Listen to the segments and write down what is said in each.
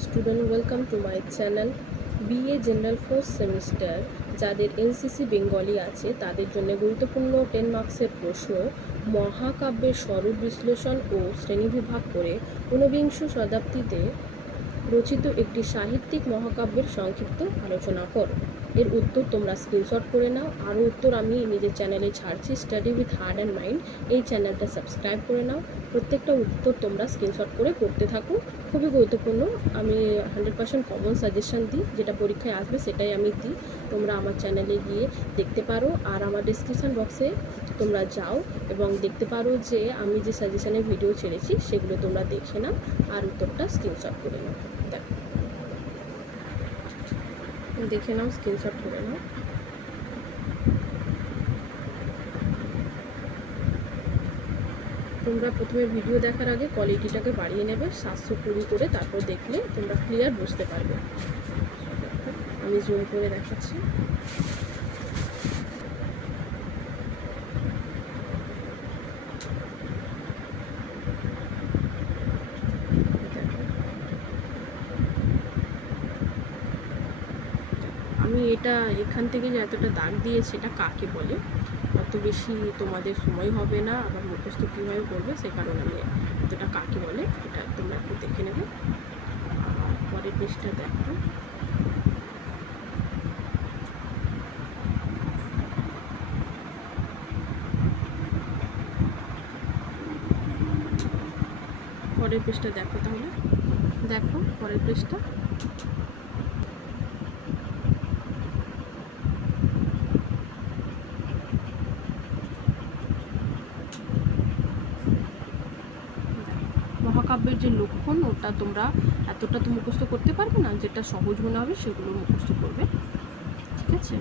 Student welcome to my channel. BA general fourth semester যাদের NCC Bengali আছে তাদের জন্য গুরুত্বপূর্ণ 10 মার্কসের প্রশ্ন মহাকাব্যের স্বরূপ বিশ্লেষণ ও শ্রেণীবিভাগ করে ঊনবিংশ শতাব্দীতে রচিত একটি সাহিত্যিক মহাকাব্যের সংক্ষিপ্ত আলোচনা করো। এর উত্তর তোমরা স্ক্রিনশট করে নাও। আরও উত্তর আমি নিজের চ্যানেলে ছাড়ছি, study with heart and mind. এই চ্যানেলটা সাবস্ক্রাইব করে নাও। প্রত্যেকটা উত্তর তোমরা স্ক্রিনশট করে পড়তে থাকো, খুবই গুরুত্বপূর্ণ। আমি 100% কমন সাজেশন দিই, যেটা পরীক্ষায় আসবে সেটাই আমি দিই। তোমরা আমার চ্যানেলে গিয়ে দেখতে পারো, আর আমার ডিসক্রিপশান বক্সে তোমরা যাও এবং দেখতে পারো যে আমি যে সাজেশনের ভিডিও ছেড়েছি সেগুলো তোমরা দেখে নাও আর উত্তরটা স্ক্রিনশট করে নাও। দেখে নাও, স্ক্রিনশট করে নাও। তোমরা প্রথমে ভিডিও দেখার আগে কোয়ালিটিটাকে বাড়িয়ে নেবে 720 করে, তারপর দেখলে তোমরা ক্লিয়ার বুঝতে পারবে। আমি জুম করে দেখাচ্ছি। আমি এখান থেকে যে এতটা দাগ দিয়েছি এটা কাকে বলে, অত বেশি তোমাদের সময় হবে না, আবার মুখস্থ কীভাবে করবে সে কারণে আমি এতটা কাকে বলে এটা তোমরা একটু দেখে নেবে। আর পরের পেজটা দেখো। পরের পেজটা দেখো, তাহলে দেখো পরের পেজটা। মহাকাব্যের যে লক্ষণ ওটা তোমরা এতটা তো মুখস্থ করতে পারবে না, যেটা সহজ মনে হবে সেগুলো মুখস্থ করবে, ঠিক আছে?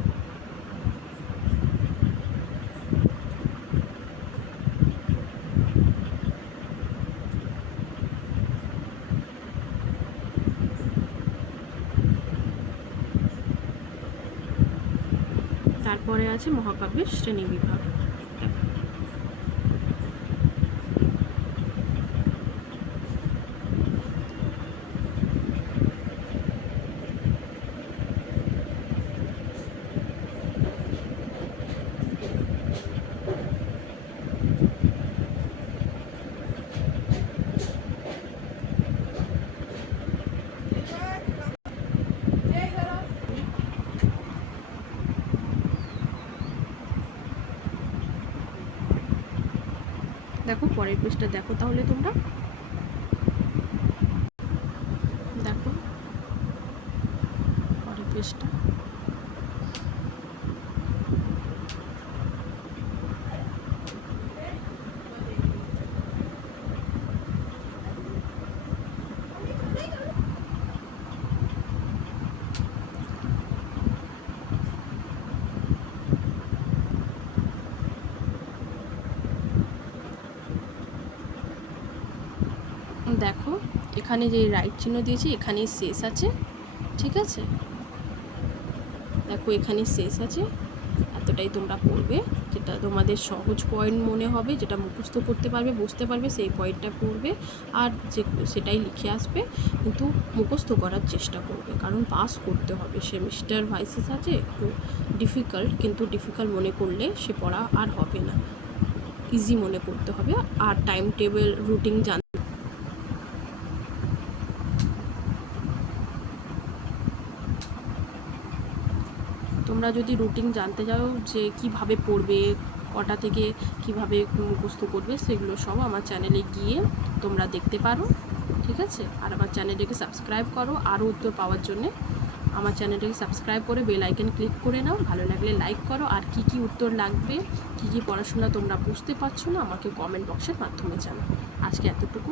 তারপরে আছে মহাকাব্যের শ্রেণীবিভাগ। দেখো পরের পেজটা দেখো, তাহলে তোমরা দেখো পরের পেজটা। দেখো এখানে যে রাইট চিহ্ন দিয়েছি এখানেই শেষ আছে, ঠিক আছে? দেখো এখানে শেষ আছে, এতটাই তোমরা পড়বে, যেটা তোমাদের সহজ পয়েন্ট মনে হবে, যেটা মুখস্থ করতে পারবে, বুঝতে পারবে, সেই পয়েন্টটা পড়বে আর যে সেটাই লিখে আসবে। কিন্তু মুখস্থ করার চেষ্টা করবে, কারণ পাস করতে হবে। সেমিস্টার ভাইসেস আছে একটু ডিফিকাল্ট, কিন্তু ডিফিকাল্ট মনে করলে সে পড়া আর হবে না, ইজি মনে করতে হবে। আর টাইম টেবিল রুটিন তোমরা যদি রুটিন জানতে চাও যে কিভাবে পড়বে, কটা থেকে কিভাবে মুখস্থ করবে, সেগুলো সব আমার চ্যানেলে গিয়ে তোমরা দেখতে পারো, ঠিক আছে? আর আমার চ্যানেলটাকে সাবস্ক্রাইব করো আরও উত্তর পাওয়ার জন্যে। আমার চ্যানেলটাকে সাবস্ক্রাইব করে বেল আইকন ক্লিক করে নাও। ভালো লাগলে লাইক করো। আর কি কি উত্তর লাগবে, কি কি পড়াশোনা তোমরা বুঝতে পারছো না, আমাকে কমেন্ট বক্সের মাধ্যমে জানাও। আজকে এতটুকু।